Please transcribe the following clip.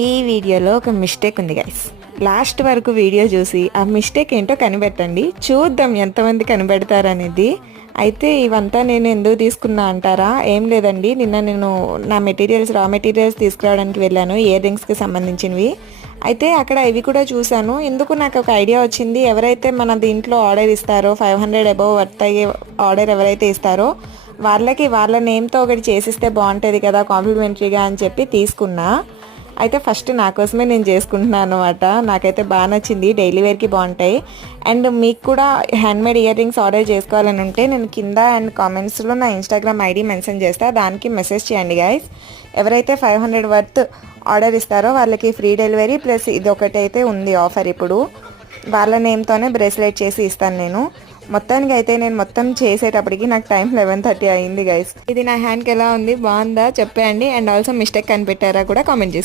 ఈ వీడియోలో ఒక మిస్టేక్ ఉంది గైస్. లాస్ట్ వరకు వీడియో చూసి ఆ మిస్టేక్ ఏంటో కనిపెట్టండి. చూద్దాం ఎంతమంది కనిపెడతారనేది. అయితే ఇవంతా నేను ఎందుకు తీసుకున్నా అంటారా? ఏం లేదండి, నిన్న నేను నా రా మెటీరియల్స్ తీసుకురావడానికి వెళ్ళాను, ఇయర్ రింగ్స్కి సంబంధించినవి. అయితే అక్కడ ఇవి కూడా చూశాను. ఎందుకు నాకు ఒక ఐడియా వచ్చింది, ఎవరైతే మన దీంట్లో ఆర్డర్ ఇస్తారో 500 అబవ్ వర్త్ అయ్యే ఆర్డర్ ఎవరైతే ఇస్తారో వాళ్ళకి వాళ్ళ నేమ్తో ఒకటి చేసిస్తే బాగుంటుంది కదా కాంప్లిమెంటరీగా అని చెప్పి తీసుకున్నా. అయితే ఫస్ట్ నా కోసమే నేను చేసుకుంటున్నాను అనమాట. నాకైతే బాగా నచ్చింది, డైలీ వేర్కి బాగుంటాయి. అండ్ మీకు కూడా హ్యాండ్మేడ్ ఇయర్ రింగ్స్ ఆర్డర్ చేసుకోవాలని ఉంటే నేను కింద అండ్ కామెంట్స్లో నా ఇన్స్టాగ్రామ్ ఐడి మెన్షన్ చేస్తా, దానికి మెసేజ్ చేయండి గైస్. ఎవరైతే 500 వర్త్ ఆర్డర్ ఇస్తారో వాళ్ళకి ఫ్రీ డెలివరీ ప్లస్ ఇది ఒకటి అయితే ఉంది ఆఫర్. ఇప్పుడు వాళ్ళ నేమ్తోనే బ్రేస్లెట్ చేసి ఇస్తాను నేను. మొత్తానికి అయితే నేను మొత్తం చేసేటప్పటికి నాకు టైం 11:30 అయింది గైస్. ఇది నా హ్యాండ్కి ఎలా ఉంది, బాగుందా చెప్పేయండి. అండ్ ఆల్సో మిస్టేక్ కనిపెట్టారా కూడా కామెంట్ చేసి